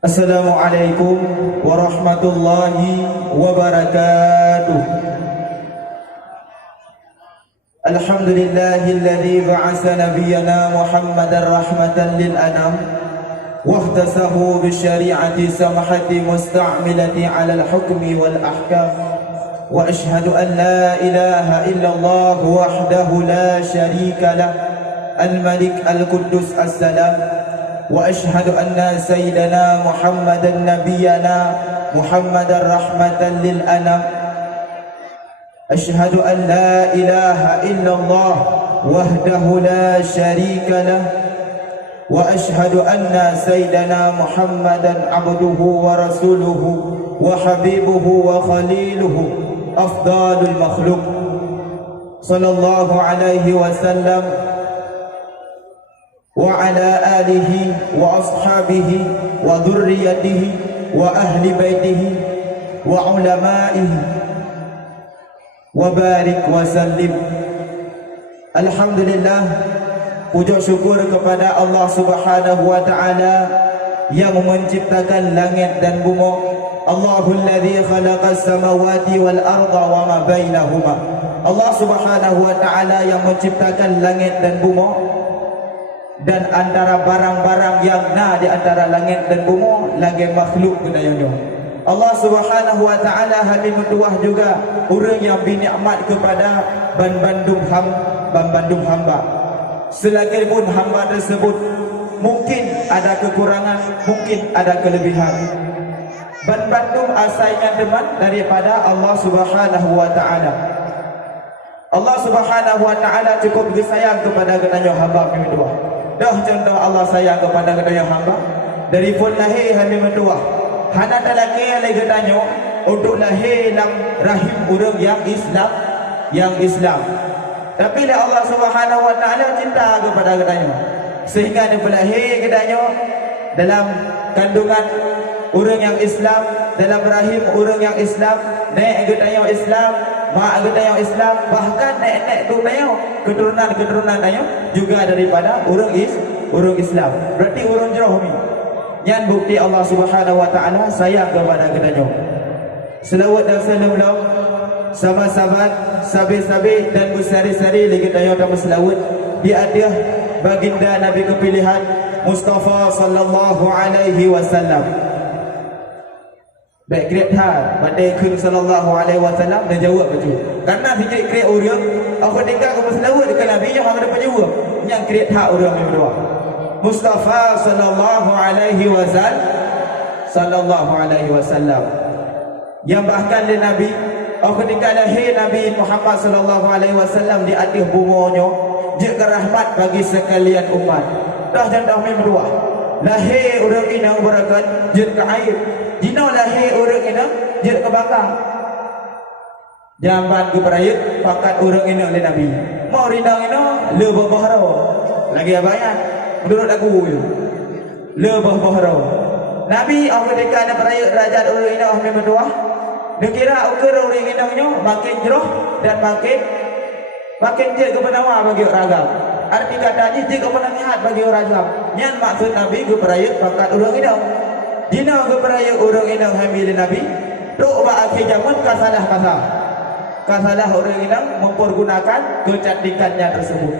Assalamualaikum warahmatullahi wabarakatuh. Alhamdulillahilladzi ba'atsa nabiyyana Muhammadar rahmatan lil anam wa ihtasahu bisyari'ati samahati musta'milati 'alal hukmi wal ahkam wa ashhadu an la ilaha illallah wahdahu la syarika lah al-malik al-quddus as-salam وأشهد أن سيدنا محمدا نبينا محمدا رحمة للأنام أشهد أن لا إله إلا الله وحده لا شريك له وأشهد أن سيدنا محمدا عبده ورسوله وحبيبه وخليله أفضل المخلوق صلى الله عليه وسلم وعلى آله وأصحابه وذريته وأهل بيته وعلمائه وبارك وسلم. Alhamdulillah, puja syukur kepada Allah Subhanahu wa taala yang menciptakan langit dan bumi. Allahul ladzi khalaqas samawati wal arda wa ma bainahuma. Allah Subhanahu wa taala yang menciptakan langit dan bumi dan antara barang-barang yang di antara langit dan bumi lagi makhluk kedayanya. Allah Subhanahu wa taala hamid mentuah juga orang yang binikmat kepada bandum hamba. Selagi pun hamba tersebut mungkin ada kekurangan, mungkin ada kelebihan. Bandum asalnya teman daripada Allah Subhanahu wa taala. Allah Subhanahu wa taala cukup disayang kepada kedanya hamba mentuah. Dah contoh Allah sayang kepada kedaya hamba dari pun lahir kami mentua. Hana tak lagi yang lagi tanya untuk lahir dalam rahim orang yang Islam. Tapi Allah Subhanahu wa taala cinta kepada kedanya sehingga dia berlahir kedanya dalam kandungan orang yang Islam, dalam rahim orang yang Islam, naik kedanya Islam, mak kedanya Islam, bahkan naik tu tanya keturunan tanya juga daripada orang Islam. Berarti orang jeroh ni. Yang bukti Allah Subhanahu wa taala sayang kepada kedanya. Selawat dan salam sama sahabat, sahabat dan bersari-sari lagi tanya dan selawat di atas baginda Nabi kepilihan Mustafa sallallahu alaihi wasallam. Baik great hal badai kun sallallahu alaihi wasallam dia jawab betul. Karena fikir great orang aku dengar ke selawat dekat Nabi yang ada penjawab. Yang great hal orang ni berdua. Mustafa sallallahu alaihi wasallam. Yang bahkan dia Nabi aku dengar lahir Nabi Muhammad sallallahu alaihi wasallam di atas bumonya juga rahmat bagi sekalian umat. Dah jangan main berdua. Lahir orang ini berakan jin ke air. Dina lahir orang ini jin ke bakar. Jamban ke perayat pakat orang ini oleh Nabi. Mau rindang ini lebah bahara. Lagi abayan menurut aku lebah bahara. Nabi aku dekat ada perayat derajat orang ini ahli berdua. Dia kira ukur orang ini makin jeroh dan makin jin ke penawa bagi orang agam. Arti katanya jika penasihat bagi orang Islam. Yang maksud Nabi ke perayaan pangkat orang ini. Dina ke perayaan orang ini hamil Nabi. Tok akhir zaman kasalah orang ini mempergunakan kecantikannya tersebut.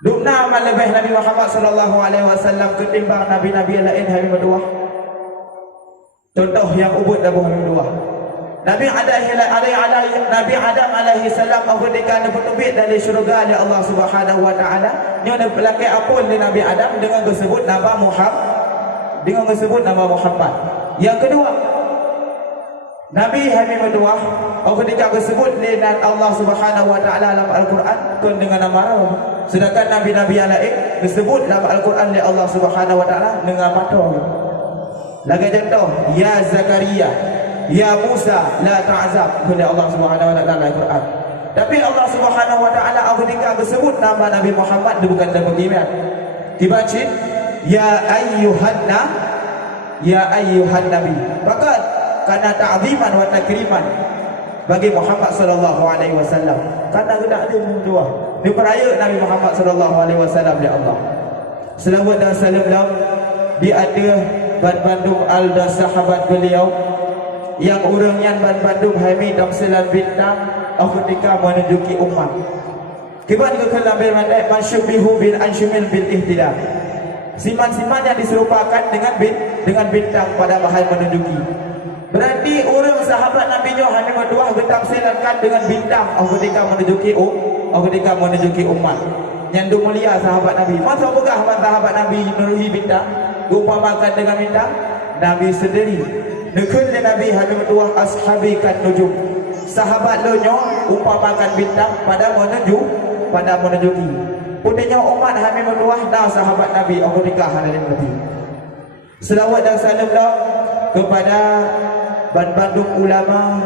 Dukna amal lebih Nabi Muhammad sallallahu alaihi wasallam ketimbang nabi-nabi lain hamil berdua. Contoh yang ubud Abu Hamid berdua. Nabi Adam alaihi salam ketika bertubik dari syurga oleh Allah Subhanahu wa taala, nya berlaku apun di Nabi Adam dengan disebut nama Muhammad. Yang kedua, Nabi Hamid berdua ketika disebut oleh Allah Subhanahu wa taala dalam Al-Quran dengan nama Ram. Sedangkan nabi-nabi yang lain disebut dalam Al-Quran oleh Allah Subhanahu wa taala dengan mata. Lagi contoh, ya Zakaria, ya Musa la ta'zab oleh Allah Subhanahu wa taala dalam Al-Quran. Tapi Allah Subhanahu wa taala ketika disebut nama Nabi Muhammad dia bukan dalam begini. Dibaca ya ayyuhan nabi. Maka karena ta'ziman wa takriman bagi Muhammad sallallahu alaihi wasallam. Karena tidak ada dua. Diperaya Nabi Muhammad sallallahu alaihi wasallam oleh Allah. Selawat dan salam di ada Ban Bandung Alda sahabat beliau yang orangnya Ban Bandung Hami Damselan Bintang ketika menunjuki umat kiban ke kelambil mandai mansyubihu bin ansyumil bil ihtida siman-siman yang diserupakan dengan bintang pada bahan menunjuki. Berarti orang sahabat Nabi Nuh Hami berdua ditamsilkan dengan bintang ketika menunjuki umat. Yang mulia sahabat Nabi. Masa apakah sahabat Nabi menuruhi bintang? Umpamakan dengan bintang Nabi sendiri. Nekun Nabi Hami berdua ashabi kan nujum. Sahabat lo nyo umpamakan bintang pada menunjuki. Putihnya umat Hami berdua dah sahabat Nabi ketika hadirin Nabi. Selawat dan salam dah kepada Ban Bandung ulama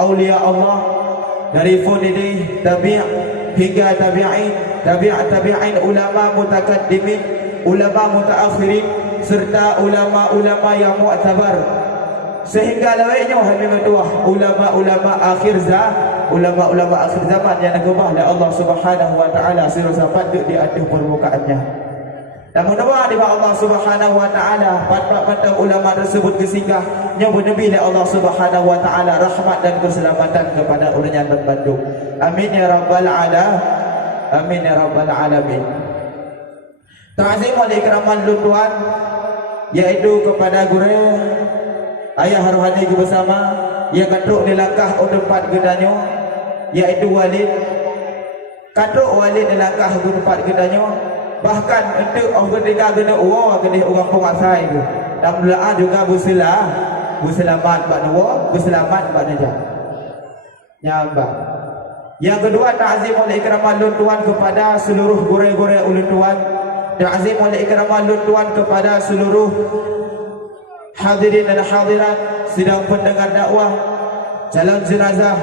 aulia Allah dari fudili tabi' hingga tabi'in ulama mutakaddimin ulama mutaakhirin serta ulama-ulama yang mu'tabar sehingga lawainya Hami berdua ulama-ulama akhir zaman yang digubah oleh Allah Subhanahu wa taala sirasa patut di atas permukaannya. Namun doa di Allah Subhanahu wa taala pada ulama tersebut kesinggah nyoba nabi Allah Subhanahu wa taala rahmat dan keselamatan kepada orang Ban Bandung. Amin ya rabbal alamin. Ta'zim wal ikraman lunduan yaitu kepada guru ayah rohani bersama yang katruk di langkah tempat gedanyo yaitu walid katruk walid di langkah tempat gedanyo. Bahkan untuk orang ketiga kena orang penguasai tu. Dan doa juga berselamat bak dua, berselamat bak najah. Nyambang. Yang kedua ta'zim wal ikraman luntuan kepada seluruh guru-guru ulun tuan. Ta'zim wal ikraman luntuan kepada seluruh hadirin dan hadirat sidang pendengar dakwah jalan jenazah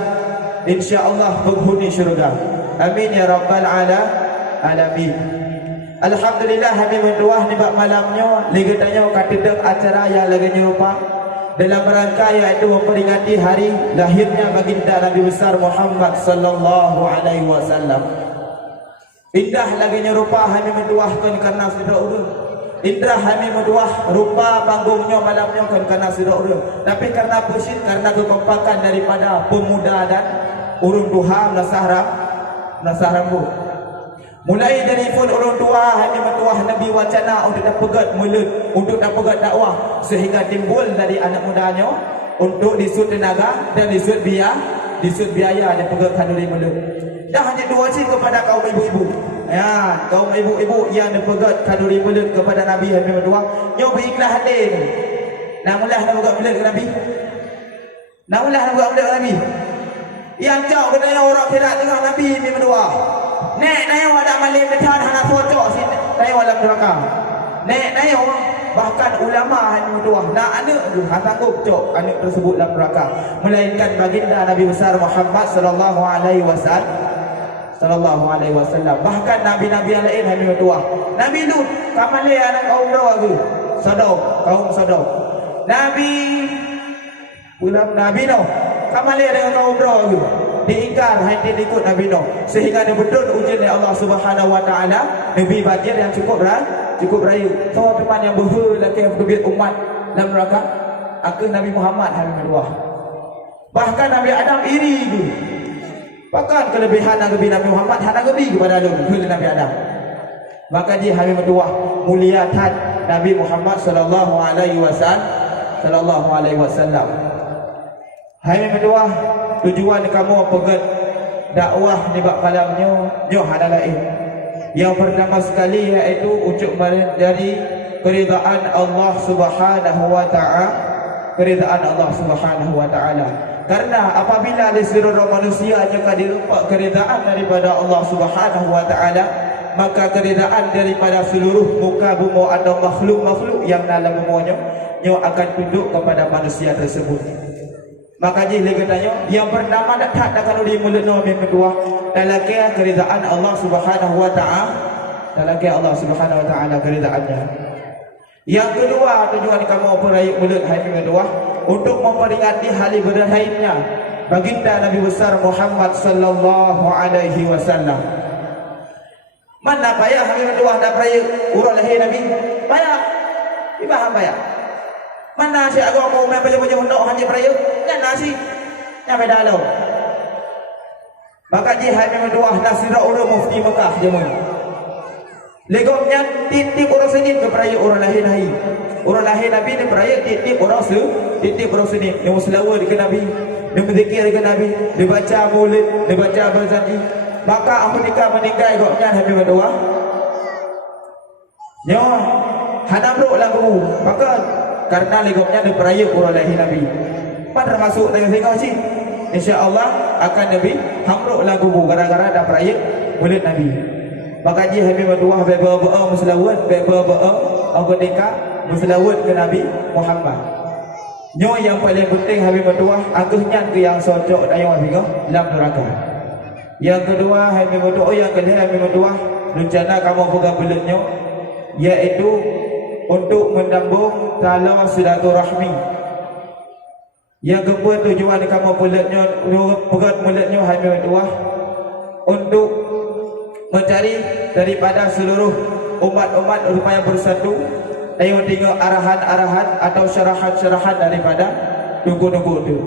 insya-Allah penghuni syurga. Amin ya rabbal alamin. Alhamdulillah Hami berdoa ni bab malamnya lagi tanya kata acara yang lagi nyerupa dalam rangka iaitu memperingati hari lahirnya baginda Nabi besar Muhammad sallallahu alaihi wasallam. Indah lagi nyerupa Hami berdoakan karena sudah urang. Indah Hami berdoa rupa panggungnya malamnya kan karena sudah urang. Tapi karena pusin karena kekompakan daripada pemuda dan urun Tuhan nasahram bu. Mulai dari pun orang tua Hami mentuah Nabi wacana untuk dapat mulut, untuk dapat dakwah sehingga timbul dari anak mudanya untuk disut tenaga dan disut biaya dan pegat kanduri mulut. Dah hanya dua cik kepada kaum ibu-ibu. Ya, kaum ibu-ibu yang dipegat kanduri mulut kepada Nabi Hami mentuah, nyo berikhlas hati. Namulah nak pegat mulut ke Nabi. Namulah nak pegat mulut ke Nabi. Yang jauh katanya orang kira tengah Nabi Hami mentuah. Nek nayo ada malim detan hana cocok si nayo dalam neraka. Nek nayo bahkan ulama hanya berdoa nak anak tu sanggup cok anak tersebut dalam neraka melainkan baginda Nabi besar Muhammad sallallahu alaihi wasallam. Bahkan nabi-nabi yang lain hanya berdoa. Nabi Lut kamale anak kaum Rawi kaum Sodom. Nabi Nuh kamale dengan kaum Rawi diingkar hanya ikut Nabi Nuh sehingga dia betul ujian dari Allah Subhanahu wa taala Nabi Badir yang cukup rayu so teman yang berhul lagi kebiat umat dalam neraka akan Nabi Muhammad hanya berdoa. Bahkan Nabi Adam iri tu bahkan kelebihan Nabi Muhammad hanya lebih kepada Nabi Adam. Maka dia hanya berdoa muliatan Nabi Muhammad sallallahu alaihi wasallam. Hanya berdoa tujuan kamu pegat dakwah di bab malamnya nyoh ada lain. Yang pertama sekali iaitu untuk dari keridaan Allah Subhanahu wa taala. Karena apabila di seluruh manusia jika dirupak keridaan daripada Allah Subhanahu wa taala, maka keridaan daripada seluruh muka bumi atau makhluk-makhluk yang dalam bumi nyo akan tunduk kepada manusia tersebut. Maka dia katanya yang pertama tak kalau di mulut Nabi kedua dalam keridaan Allah Subhanahu wa taala keridaannya. Yang kedua tujuan kamu meraih mulut hari kedua untuk memperingati hari berakhirnya baginda Nabi besar Muhammad sallallahu alaihi wasallam. Mana payah hari kedua dah peraya urang lahir Nabi? Payah. Ibah apa ya? Mana si agak kau main baca-baca untuk hanya peraya? Kan nasi. Yang beda lo. Maka jihad memang doa nasira orang mufti Mekah je mun. Legoknya titip orang senin ke peraya orang lahir. Orang lahir Nabi ni peraya titip orang senin. Yang selawat ke Nabi, yang berzikir ke Nabi, dia baca maulid, dia baca berzanji. Maka aku meninggal goknya habis berdoa. Nyo hanamruk lagu. Maka karena legoknya dia peraya orang lahir Nabi. Pan termasuk tengok sih. Insya-Allah akan Nabi hamruk lagu gara-gara dah peraya maulid Nabi. Maka dia habis berdoa berdoa berselawat berdoa aku nikah berselawat ke Nabi Muhammad. Nyo yang paling penting habis berdoa agaknya ke yang socok dan yang habis dalam neraka. Yang kedua habis berdoa, yang kedua habis berdoa rencana kamu pegang belutnya iaitu untuk mendambung tala silaturahmi. Yang kedua tujuan kamu belutnya pegang mulutnya habis berdoa untuk mencari daripada seluruh umat-umat supaya bersatu dan tengok arahan-arahan atau syarahan-syarahan daripada tuku-tuku itu.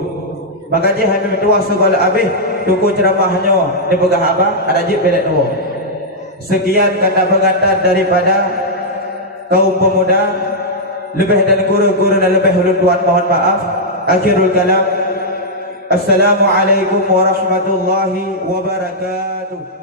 Maka dia hanya berdoa segala habis tuku ceramahnya dia pegang abang ada jip belet dua. Sekian kata pengantar daripada kaum pemuda, lebih dan guru-guru dan lebih tuan mohon maaf. Akhirul kalam. Assalamualaikum warahmatullahi wabarakatuh.